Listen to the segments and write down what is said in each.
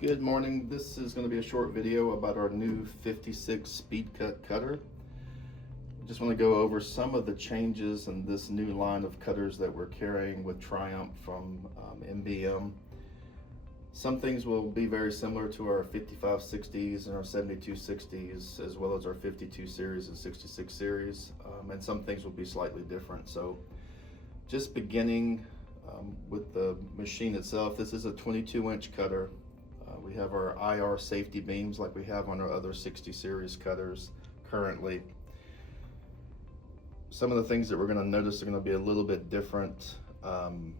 Good morning. This is going to be a short video about our new 56 Speedcut cutter. Just want to go over some of the changes in this new line of cutters that we're carrying with Triumph from MBM. Some things will be very similar to our 5560s and our 7260s, as well as our 52 series and 66 series, and some things will be slightly different. So just beginning with the machine itself, this is a 22-inch cutter. We have our IR safety beams like we have on our other 60 series cutters currently. Some of the things that we're going to notice are going to be a little bit different.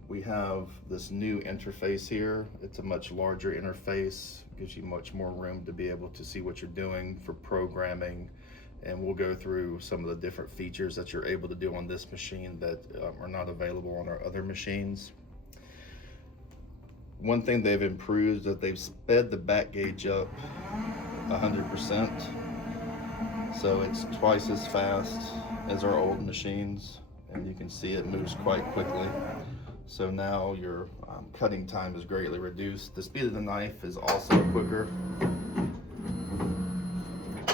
We have this new interface here. It's a much larger interface, gives you much more room to be able to see what you're doing for programming, and we'll go through some of the different features that you're able to do on this machine that are not available on our other machines. One thing they've improved is that they've sped the back gauge up 100%, so it's twice as fast as our old machines, and you can see it moves quite quickly. So now your cutting time is greatly reduced. The speed of the knife is also quicker.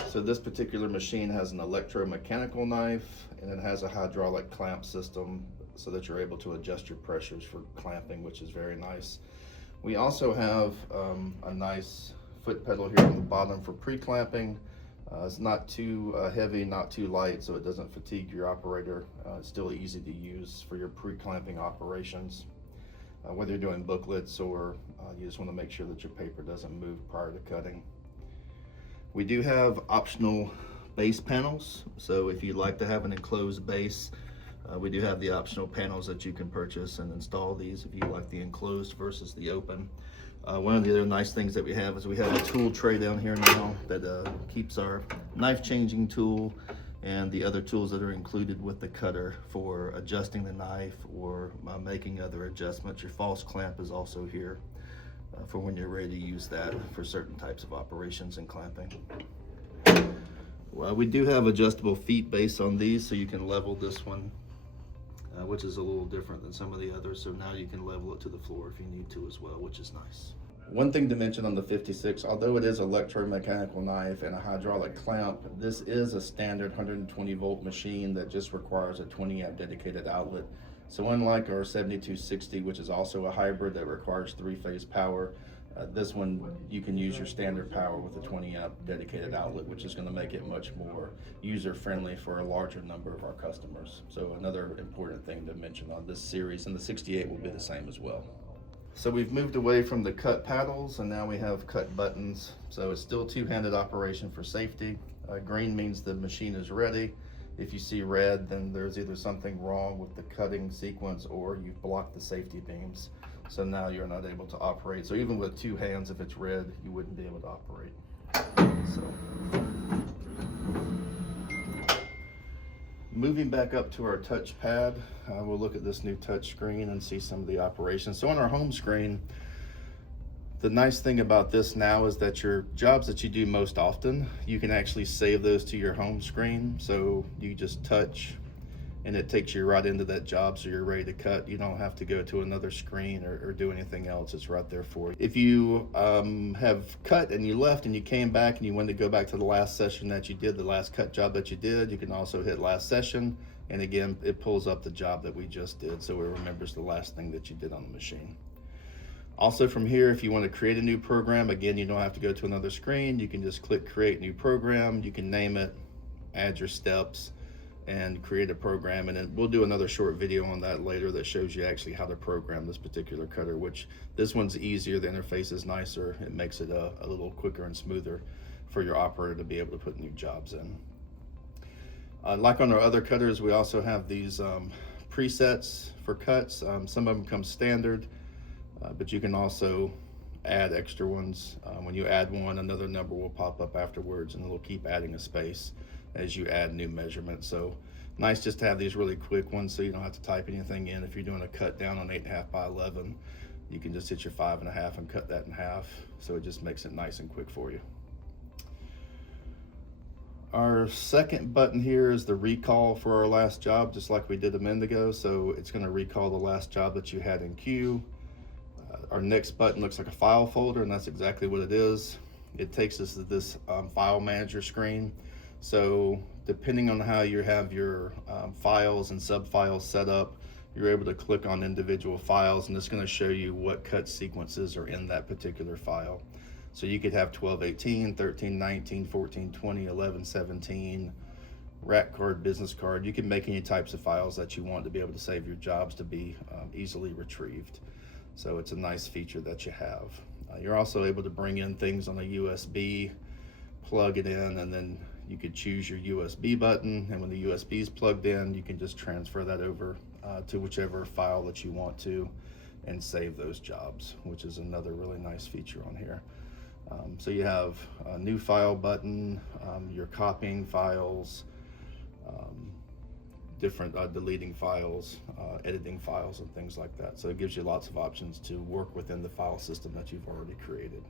So this particular machine has an electromechanical knife, and it has a hydraulic clamp system so that you're able to adjust your pressures for clamping, which is very nice. We also have a nice foot pedal here on the bottom for pre-clamping. It's not too heavy, not too light, so it doesn't fatigue your operator. It's still easy to use for your pre-clamping operations, whether you're doing booklets or you just want to make sure that your paper doesn't move prior to cutting. We do have optional base panels, so if you'd like to have an enclosed base, we do have the optional panels that you can purchase and install these if you like the enclosed versus the open. One of the other nice things that we have is we have a tool tray down here now that keeps our knife changing tool and the other tools that are included with the cutter for adjusting the knife or making other adjustments. Your false clamp is also here for when you're ready to use that for certain types of operations and clamping. Well, we do have adjustable feet base on these, so you can level this one, which is a little different than some of the others. So now you can level it to the floor if you need to as well, which is nice. One thing to mention on the 56, although it is an electromechanical knife and a hydraulic clamp, this is a standard 120 volt machine that just requires a 20 amp dedicated outlet. So unlike our 7260, which is also a hybrid that requires 3-phase power, this one you can use your standard power with a 20 amp dedicated outlet, which is going to make it much more user friendly for a larger number of our customers. So another important thing to mention on this series, and the 68 will be the same as well. So we've moved away from the cut paddles and now we have cut buttons. So it's still two-handed operation for safety. Green means the machine is ready. If you see red, then there's either something wrong with the cutting sequence or you've blocked the safety beams. So now you're not able to operate. So even with two hands, if it's red, you wouldn't be able to operate. So moving back up to our touch pad, we'll look at this new touch screen and see some of the operations. So on our home screen, the nice thing about this now is that your jobs that you do most often, you can actually save those to your home screen. So you just touch and it takes you right into that job, so you're ready to cut. You don't have to go to another screen or do anything else. It's right there for you. If you have cut and you left and you came back and you wanted to go back to the last session that you did, the last cut job that you did, you can also hit last session, and again it pulls up the job that we just did, so it remembers the last thing that you did on the machine. Also from here, if you want to create a new program, again, you don't have to go to another screen. You can just click create new program. You can name it, add your steps, and create a program. And then we'll do another short video on that later that shows you actually how to program this particular cutter, which this one's easier. The interface is nicer. It makes it a little quicker and smoother for your operator to be able to put new jobs in. Like on our other cutters, we also have these presets for cuts. Some of them come standard. But you can also add extra ones. When you add one, another number will pop up afterwards, and it'll keep adding a space as you add new measurements. So nice just to have these really quick ones, so you don't have to type anything in. If you're doing a cut down on 8.5 by 11, you can just hit your 5.5 and cut that in half. So it just makes it nice and quick for you. Our second button here is the recall for our last job, just like we did a minute ago. So it's going to recall the last job that you had in queue. Our next button looks like a file folder, and that's exactly what it is. It takes us to this file manager screen. So depending on how you have your files and sub-files set up, you're able to click on individual files, and it's going to show you what cut sequences are in that particular file. So you could have 1218, 1319, 1420, 1117, rack card, business card. You can make any types of files that you want to be able to save your jobs to be easily retrieved. So it's a nice feature that you have. You're also able to bring in things on a USB, plug it in, and then you could choose your USB button, and when the USB is plugged in, you can just transfer that over to whichever file that you want to and save those jobs, which is another really nice feature on here. So you have a new file button, your copying files, different deleting files, editing files, and things like that. So it gives you lots of options to work within the file system that you've already created.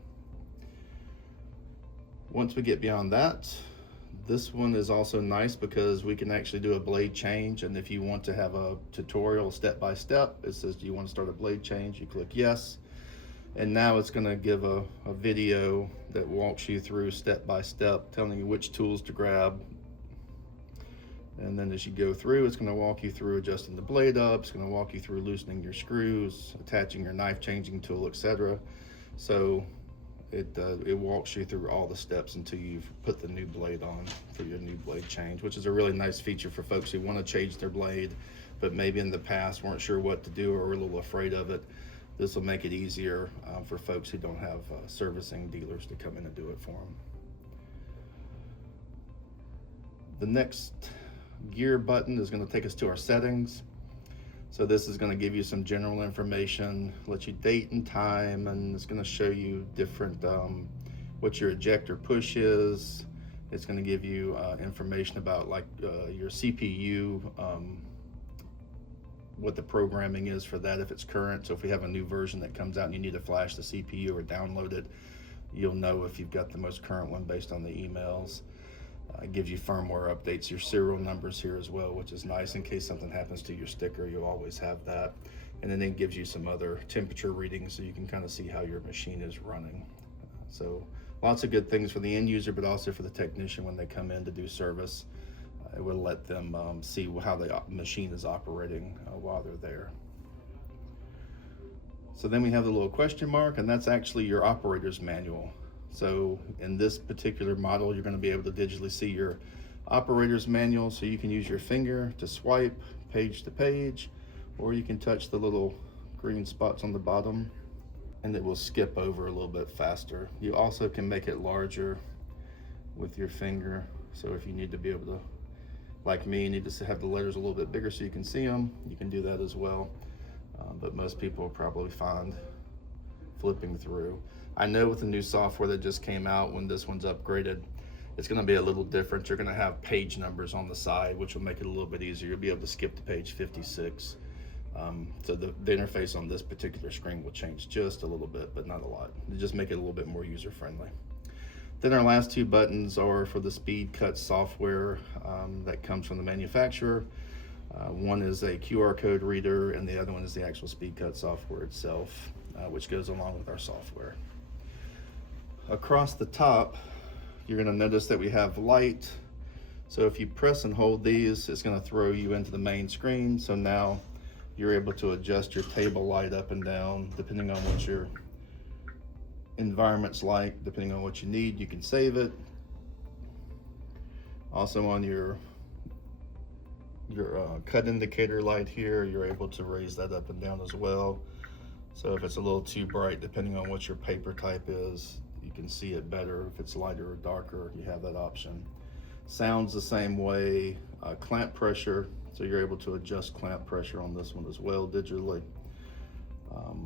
Once we get beyond that, this one is also nice because we can actually do a blade change, and if you want to have a tutorial step-by-step, it says, do you want to start a blade change? You click yes, and now it's going to give a video that walks you through step-by-step, telling you which tools to grab. And then as you go through, it's going to walk you through adjusting the blade up, it's going to walk you through loosening your screws, attaching your knife changing tool, etc. So it walks you through all the steps until you've put the new blade on for your new blade change, which is a really nice feature for folks who want to change their blade, but maybe in the past weren't sure what to do or were a little afraid of it. This will make it easier for folks who don't have servicing dealers to come in and do it for them. The next gear button is going to take us to our settings. So this is going to give you some general information, let you date and time, and it's going to show you different what your ejector push is. It's going to give you information about like your CPU, what the programming is for that if it's current. So if we have a new version that comes out and you need to flash the CPU or download it, you'll know if you've got the most current one based on the emails. It gives you firmware updates, your serial numbers here as well, which is nice in case something happens to your sticker. You'll always have that. And then it gives you some other temperature readings so you can kind of see how your machine is running. So lots of good things for the end user, but also for the technician when they come in to do service. It will let them see how the machine is operating while they're there. So then we have the little question mark, and that's actually your operator's manual. So in this particular model, you're going to be able to digitally see your operator's manual, so you can use your finger to swipe page to page, or you can touch the little green spots on the bottom and it will skip over a little bit faster. You also can make it larger with your finger, so if you need to be able to, like me, you need to have the letters a little bit bigger so you can see them, you can do that as well. But most people will probably find flipping through. I know with the new software that just came out, when this one's upgraded, it's going to be a little different. You're going to have page numbers on the side, which will make it a little bit easier. You'll be able to skip to page 56. So the interface on this particular screen will change just a little bit, but not a lot. It'll just make it a little bit more user-friendly. Then our last two buttons are for the Speedcut software that comes from the manufacturer. One is a QR code reader, and the other one is the actual Speedcut software itself, which goes along with our software. Across the top, you're going to notice that we have light. So if you press and hold these, it's going to throw you into the main screen. So now you're able to adjust your table light up and down depending on what your environment's like. Depending on what you need, you can save it. Also on your cut indicator light here, you're able to raise that up and down as well. So if it's a little too bright, depending on what your paper type is, you can see it better. If it's lighter or darker, you have that option. Sounds the same way. Clamp pressure, so you're able to adjust clamp pressure on this one as well digitally,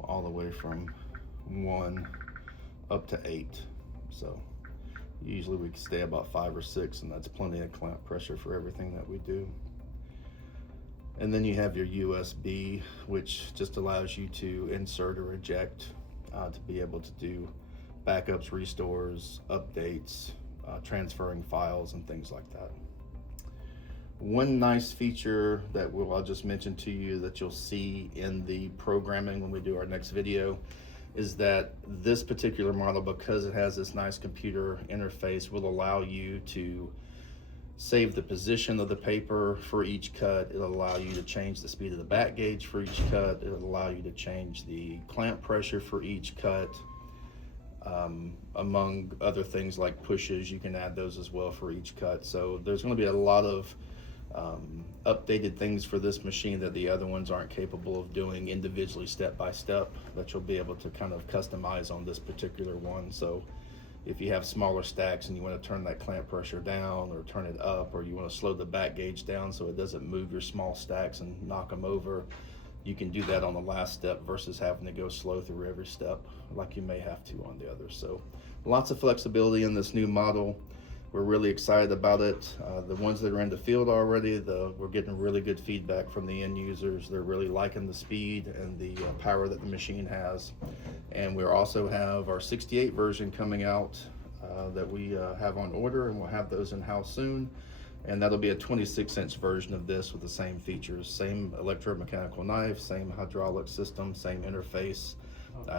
all the way from 1 up to 8. So usually we can stay about 5 or 6, and that's plenty of clamp pressure for everything that we do. And then you have your USB, which just allows you to insert or eject to be able to do backups, restores, updates, transferring files, and things like that. One nice feature that I'll just mention to you that you'll see in the programming when we do our next video is that this particular model, because it has this nice computer interface, will allow you to save the position of the paper for each cut. It'll allow you to change the speed of the back gauge for each cut. It'll allow you to change the clamp pressure for each cut. Among other things like pushes, you can add those as well for each cut. So there's going to be a lot of updated things for this machine that the other ones aren't capable of doing individually, step by step, that you'll be able to kind of customize on this particular one. So if you have smaller stacks and you want to turn that clamp pressure down or turn it up, or you want to slow the back gauge down so it doesn't move your small stacks and knock them over, you can do that on the last step versus having to go slow through every step like you may have to on the others. So lots of flexibility in this new model. We're really excited about it. The ones that are in the field already, we're getting really good feedback from the end users. They're really liking the speed and the power that the machine has. And we also have our 68 version coming out that we have on order, and we'll have those in-house soon. And that'll be a 26-inch version of this with the same features, same electromechanical knife, same hydraulic system, same interface,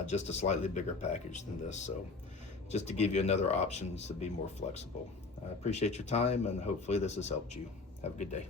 just a slightly bigger package than this. So just to give you another option to be more flexible. I appreciate your time, and hopefully this has helped you. Have a good day.